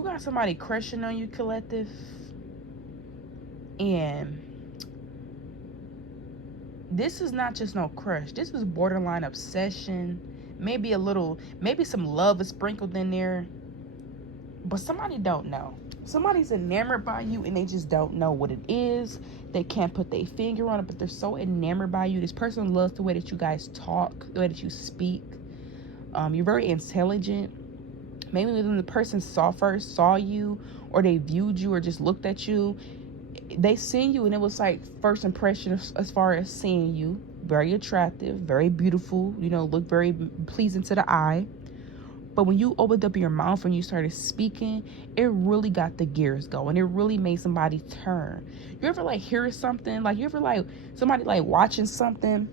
you got somebody crushing on you, collective, and this is not just no crush. This is borderline obsession. Maybe some love is sprinkled in there. But somebody don't know. Somebody's enamored by you and they just don't know what it is. They can't put their finger on it, but they're so enamored by you. This person loves the way that you guys talk, the way that you speak. You're very intelligent. Maybe when the person first saw you, or they viewed you, or just looked at you, they seen you and it was like first impression as far as seeing you. Very attractive, very beautiful, look very pleasing to the eye. But when you opened up your mouth and you started speaking, it really got the gears going. It really made somebody turn. You ever hear something? You ever somebody watching something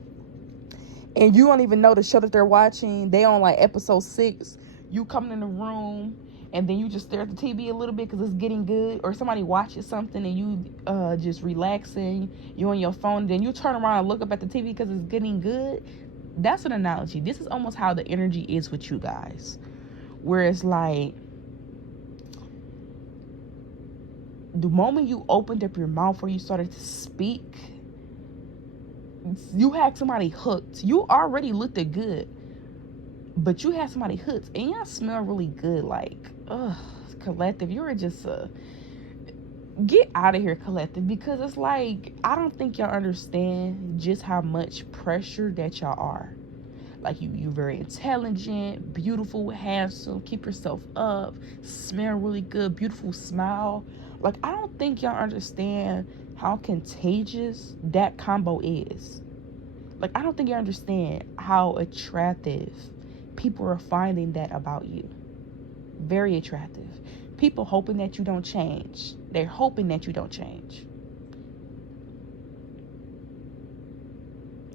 and you don't even know the show that they're watching? They on episode 6. You come in the room and then you just stare at the TV a little bit because it's getting good. Or somebody watches something and you just relaxing. You on your phone. Then you turn around and look up at the TV because it's getting good. That's an analogy. This is almost how the energy is with you guys. Where it's the moment you opened up your mouth or you started to speak, you had somebody hooked. You already looked good, but you had somebody hooked, and y'all smell really good. Collective, you're just get out of here, collective, because it's I don't think y'all understand just how much pressure that y'all are. You're very intelligent, beautiful, handsome, keep yourself up, smell really good, beautiful smile. I don't think y'all understand how contagious that combo is. I don't think you understand how attractive people are finding that about you. Very attractive. People hoping that you don't change. They're hoping that you don't change.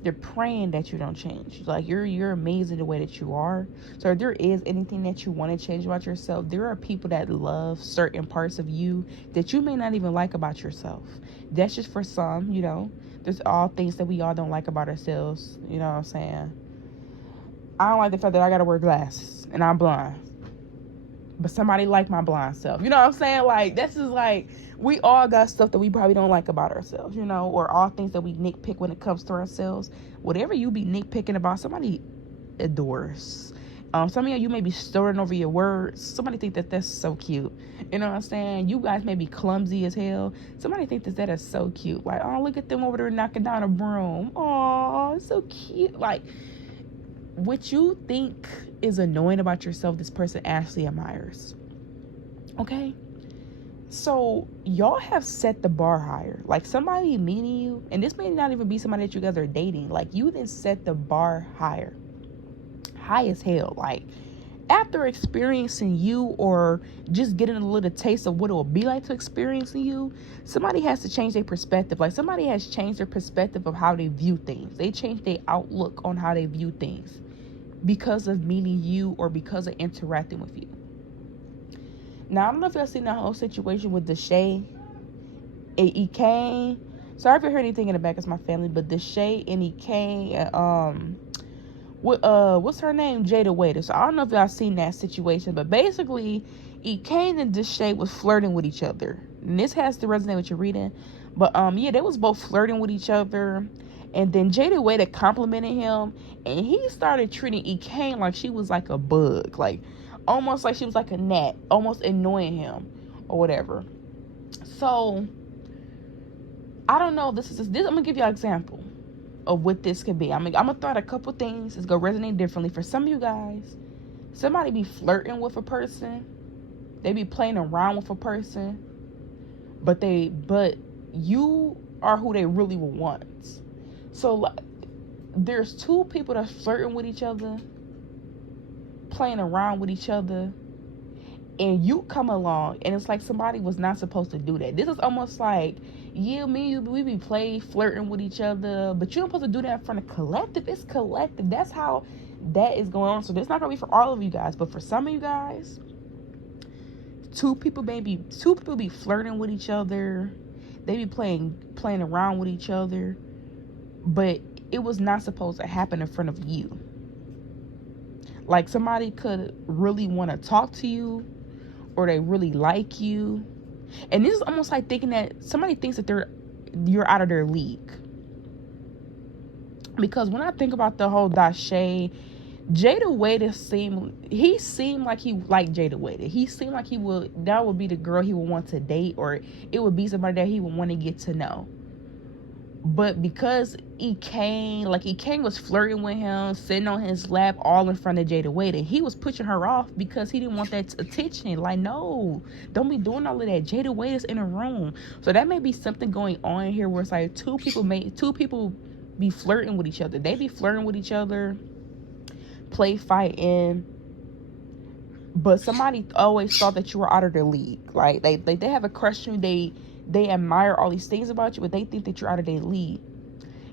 They're praying that you don't change. You're amazing the way that you are. So if there is anything that you want to change about yourself, there are people that love certain parts of you that you may not even like about yourself. That's just for some, There's all things that we all don't like about ourselves. You know what I'm saying? I don't like the fact that I gotta wear glasses and I'm blind. But somebody like my blind self. You know what I'm saying? This is we all got stuff that we probably don't like about ourselves, or all things that we nitpick when it comes to ourselves. Whatever you be nitpicking about, somebody adores. Some of you may be stuttering over your words. Somebody think that that's so cute. You know what I'm saying? You guys may be clumsy as hell. Somebody think that is so cute. Oh, look at them over there knocking down a broom. Oh, it's so cute. What you think is annoying about yourself, this person actually admires. Okay? So y'all have set the bar higher. Somebody meeting you, and this may not even be somebody that you guys are dating. You then set the bar higher. High as hell. After experiencing you or just getting a little taste of what it will be like to experience you, somebody has to change their perspective. Somebody has changed their perspective of how they view things. They changed their outlook on how they view things because of meeting you or because of interacting with you. Now, I don't know if y'all seen that whole situation with Deshae and Ekane. Sorry if you heard anything in the back, it's my family, but Deshae and Ekane and what's her name? Jada Waiter. So I don't know if y'all seen that situation, but basically Ekane and Deshae was flirting with each other. And this has to resonate with your reading. But they was both flirting with each other. And then Jada Waiter complimented him, and he started treating Ekane like she was like a bug, almost like she was like a gnat, almost annoying him or whatever. So I don't know. This I'm gonna give you an example of what this could be. I'm gonna throw out a couple things. It's gonna resonate differently for some of you guys. Somebody be flirting with a person, they be playing around with a person, but you are who they really will want. So there's two people that's flirting with each other, playing around with each other, and you come along and it's like somebody was not supposed to do that. This is almost we be flirting with each other, but you're not supposed to do that in front of collective. It's collective. That's how that is going on. So it's not gonna be for all of you guys, but for some of you guys, two people be flirting with each other. They be playing around with each other, but it was not supposed to happen in front of you. Somebody could really want to talk to you, or they really like you. And this is almost like thinking that somebody thinks that you're out of their league. Because when I think about the whole Dashe, Jada Waiter seemed like he liked Jada Waiter. He seemed like that would be the girl he would want to date, or it would be somebody that he would want to get to know. But because Kane was flirting with him, sitting on his lap all in front of Jada Waiter, he was pushing her off because he didn't want that attention. Like, no, don't be doing all of that. Jada Waiter's in a room. So that may be something going on here where it's like two people be flirting with each other. They be flirting with each other, play fighting, but somebody always thought that you were out of their league. Like they have a crush on you, they admire all these things about you, but they think that you're out of their league.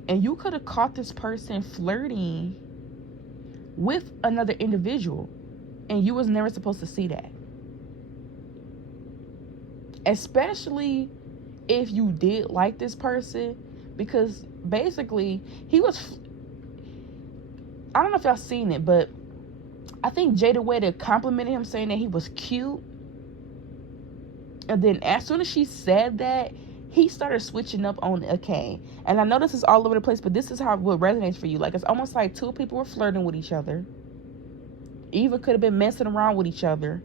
And you could have caught this person flirting with another individual, and you was never supposed to see that. Especially if you did like this person, because basically I don't know if y'all seen it, but I think Jada Waiter complimented him saying that he was cute. And then as soon as she said that, he started switching up on Kane. And I know this is all over the place, but this is how what resonates for you. Like, it's almost like two people were flirting with each other. Even could have been messing around with each other.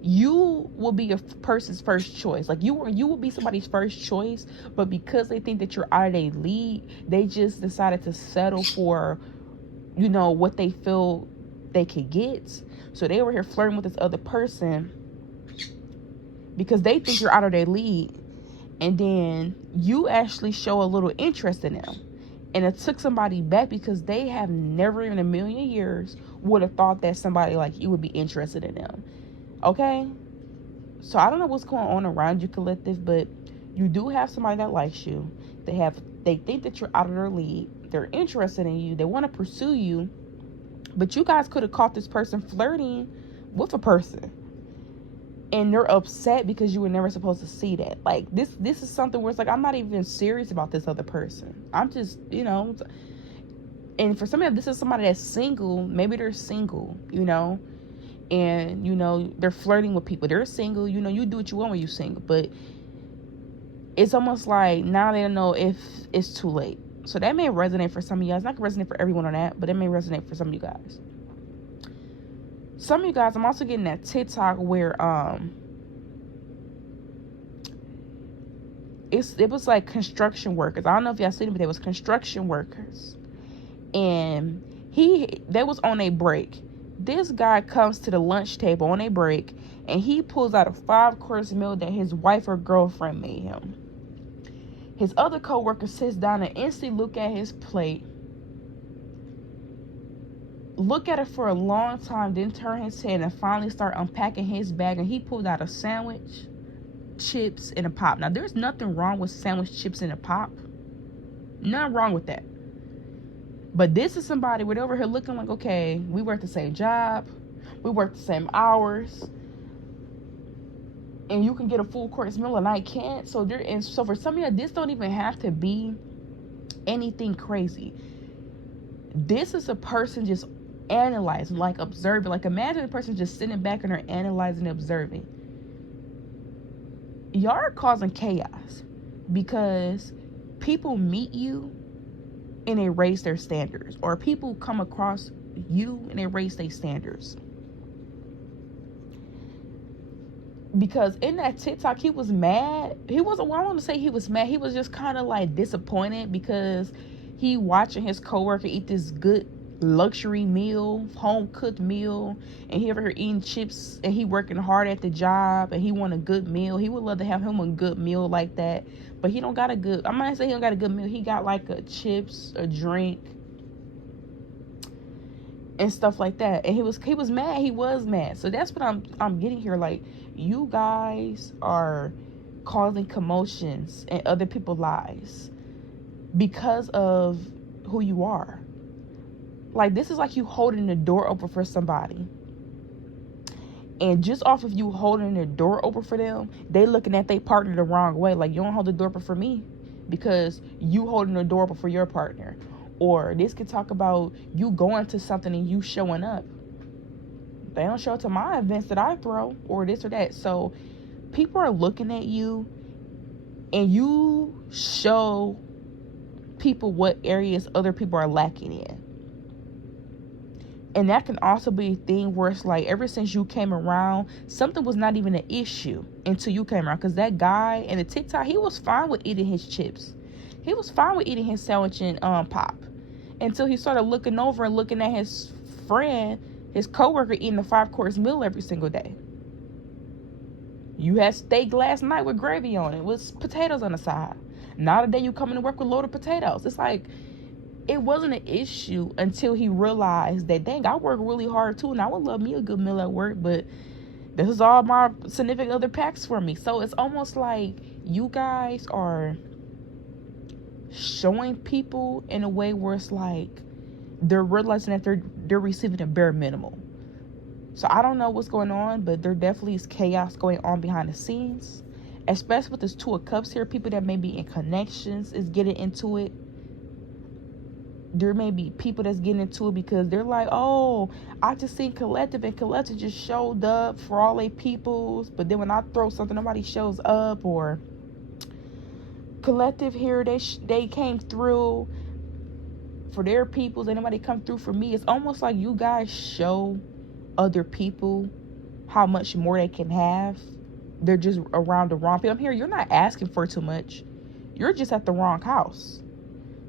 You will be a person's first choice. Like, you will be somebody's first choice, but because they think that you're out of their league, they just decided to settle for, what they feel they could get. So they were here flirting with this other person because they think you're out of their league. And then you actually show a little interest in them. And it took somebody back because they have never in a million years would have thought that somebody like you would be interested in them. Okay? So I don't know what's going on around you, collective, but you do have somebody that likes you. They think that you're out of their league. They're interested in you. They want to pursue you. But you guys could have caught this person flirting with a person. And they're upset because you were never supposed to see that. Like, this is something where it's like, I'm not even serious about this other person. I'm just, And for some of you, this is somebody that's single. Maybe they're single, And, they're flirting with people. They're single. You do what you want when you're single. But it's almost like now they don't know if it's too late. So that may resonate for some of you guys. Not going to resonate for everyone on that, but it may resonate for some of you guys. Some of you guys, I'm also getting that TikTok where it was like construction workers. I don't know if y'all seen it, but there was construction workers. And they was on a break. This guy comes to the lunch table on a break, and he pulls out a 5-course meal that his wife or girlfriend made him. His other coworker sits down and instantly look at his plate, look at it for a long time, then turn his head and finally start unpacking his bag. And he pulled out a sandwich, chips, and a pop. Now, there's nothing wrong with sandwich, chips, and a pop. Nothing wrong with that. But this is somebody with over here looking like, okay, we work the same job, we work the same hours, and you can get a full course meal and I can't. So for some of you, this don't even have to be anything crazy. This is a person just analyzing, like observing. Like, imagine a person just sitting back and they're analyzing and observing. Y'all are causing chaos because people meet you and they raise their standards, or people come across you and they raise their standards. Because in that TikTok, he was mad. He wasn't, well, I want to say he was mad. He was just kind of like disappointed because he watching his coworker eat this good luxury meal, home cooked meal, and he over here eating chips, and he working hard at the job, and he want a good meal. He would love to have him a good meal like that, but he don't got a good, I'm not saying he don't got a good meal. He got like a chips, a drink, and stuff like that. And he was mad. He was mad. So that's what I'm getting here. Like, you guys are causing commotions in other people's lives because of who you are. Like, this is like you holding the door open for somebody, and just off of you holding the door open for them, they looking at their partner the wrong way. Like, you don't hold the door open for me because you holding the door open for your partner. Or this could talk about you going to something and you showing up. They don't show up to my events that I throw or this or that. So people are looking at you, and you show people what areas other people are lacking in. And that can also be a thing where it's like, ever since you came around, something was not even an issue until you came around. Because that guy in the TikTok, he was fine with eating his chips. He was fine with eating his sandwich and pop. Until he started looking over and looking at his friend, his coworker, eating a 5-course meal every single day. You had steak last night with gravy on it, with potatoes on the side. Now today you coming to work with loaded potatoes. It's like, it wasn't an issue until he realized that, dang, I work really hard too, and I would love me a good meal at work, but this is all my significant other packs for me. So it's almost like you guys are showing people in a way where it's like they're realizing that they're receiving a bare minimum. So I don't know what's going on, but there definitely is chaos going on behind the scenes, especially with this 2 of Cups here. People that may be in connections is getting into it. There may be people that's getting into it because they're like, oh, I just seen Collective, and Collective just showed up for all they peoples, but then when I throw something, nobody shows up. Or Collective here, they came through for their peoples, and nobody come through for me. It's almost like you guys show other people how much more they can have. They're just around the wrong people. I'm here, you're not asking for too much. You're just at the wrong house.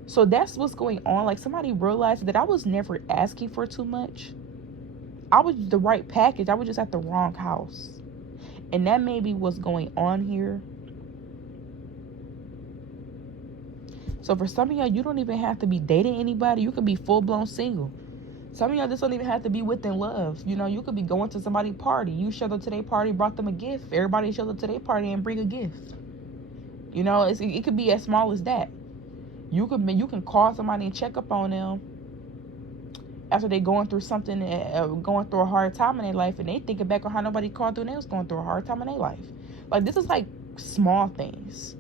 So that's what's going on. Like, somebody realized that I was never asking for too much. I was the right package. I was just at the wrong house. And that may be what's going on here. So for some of y'all, you don't even have to be dating anybody. You could be full-blown single. Some of y'all just don't even have to be within love. You know, you could be going to somebody's party. You showed up to their party, brought them a gift. Everybody showed up to their party and bring a gift. You know, it could be as small as that. You can call somebody and check up on them after they going through something, going through a hard time in their life, and they thinking back on how nobody called through and they was going through a hard time in their life. Like, this is like small things.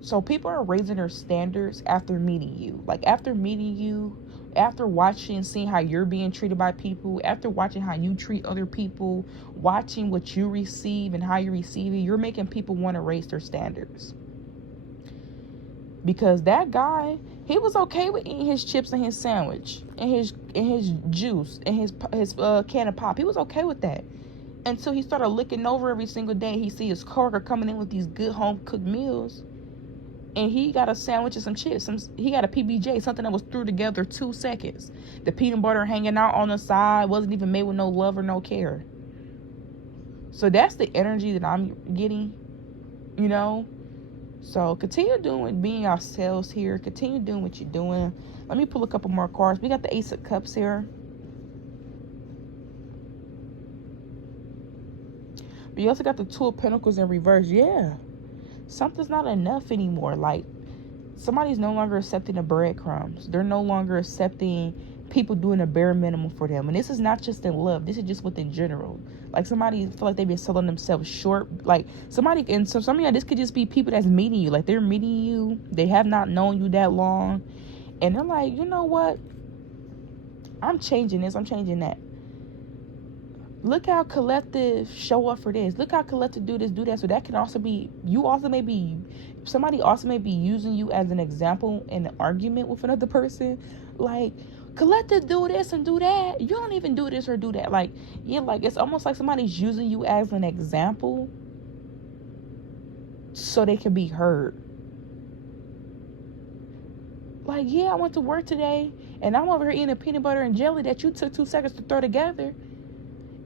So people are raising their standards after meeting you. Like, after meeting you, after watching, seeing how you're being treated by people, after watching how you treat other people, watching what you receive and how you receive it, you're making people want to raise their standards. Because that guy, he was okay with eating his chips and his sandwich and his juice and his can of pop. He was okay with that until he started looking over every single day. He see his coworker coming in with these good home cooked meals, and he got a sandwich and some chips. He got a PBJ, something that was threw together 2 seconds. The peanut butter hanging out on the side, wasn't even made with no love or no care. So that's the energy that I'm getting, you know. So continue being yourselves here. Continue doing what you're doing. Let me pull a couple more cards. We got the Ace of Cups here. But you also got the 2 of Pentacles in reverse. Yeah. Something's not enough anymore. Like, somebody's no longer accepting the breadcrumbs. They're no longer accepting people doing a bare minimum for them. And this is not just in love. This is just within general. Like, somebody feel like they've been selling themselves short. Like, somebody, and so some of y'all, this could just be people that's meeting you. Like, they're meeting you. They have not known you that long. And they're like, you know what? I'm changing this. I'm changing that. Look how Collective show up for this. Look how Collective do this, do that. So that can also be, somebody also may be using you as an example in an argument with another person. Like, Collective do this and do that. You don't even do this or do that. Like, yeah, like, it's almost like somebody's using you as an example so they can be heard. Like, yeah, I went to work today and I'm over here eating a peanut butter and jelly that you took 2 seconds to throw together.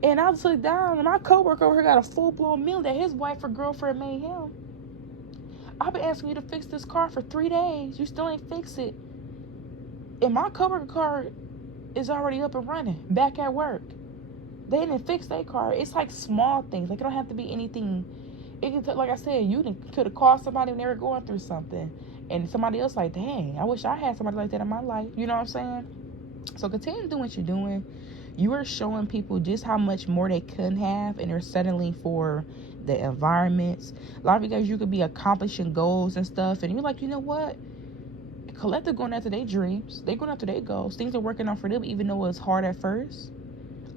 And I took down, and my coworker over here got a full-blown meal that his wife or girlfriend made him. I've been asking you to fix this car for 3 days. You still ain't fix it. And my coworker car is already up and running, back at work. They didn't fix their car. It's like small things. Like, it don't have to be anything. It can, like I said, you could have called somebody when they were going through something. And somebody else like, dang, I wish I had somebody like that in my life. You know what I'm saying? So continue doing what you're doing. You are showing people just how much more they could have, and they're settling for the environments. A lot of you guys, you could be accomplishing goals and stuff, and you're like, you know what? collective going after their dreams. They going after their goals. Things are working out for them, even though it's hard at first.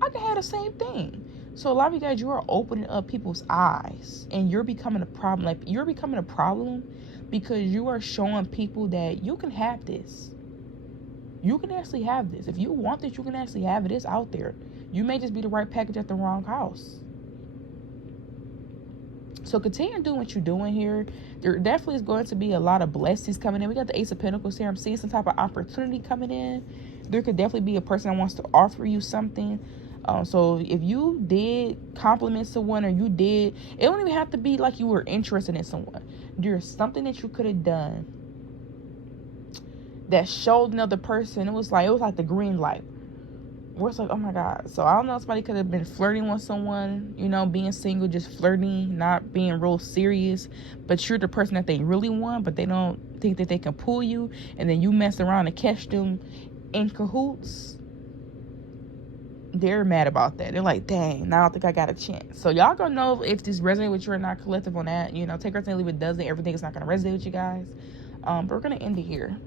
I can have the same thing. So a lot of you guys, you are opening up people's eyes, and you're becoming a problem. Like, you're becoming a problem because you are showing people that you can have this. You can actually have this. If you want this, you can actually have it. It's out there. You may just be the right package at the wrong house. So continue doing what you're doing here. There definitely is going to be a lot of blessings coming in. We got the Ace of Pentacles here. I'm seeing some type of opportunity coming in. There could definitely be a person that wants to offer you something. So if you did compliment someone, or you did, it don't even have to be like you were interested in someone. There's something that you could have done that showed another person. It was like the green light, where it's like, oh my God. So I don't know, somebody could have been flirting with someone, you know, being single, just flirting, not being real serious, but you're the person that they really want, but they don't think that they can pull you, and then you mess around and catch them in cahoots. They're mad about that. They're like, dang, now I don't think I got a chance. So y'all gonna know if this resonates with you or not. Collective on that, you know, take resonate, leave it doesn't. Everything is not gonna resonate with you guys. But we're gonna end it here.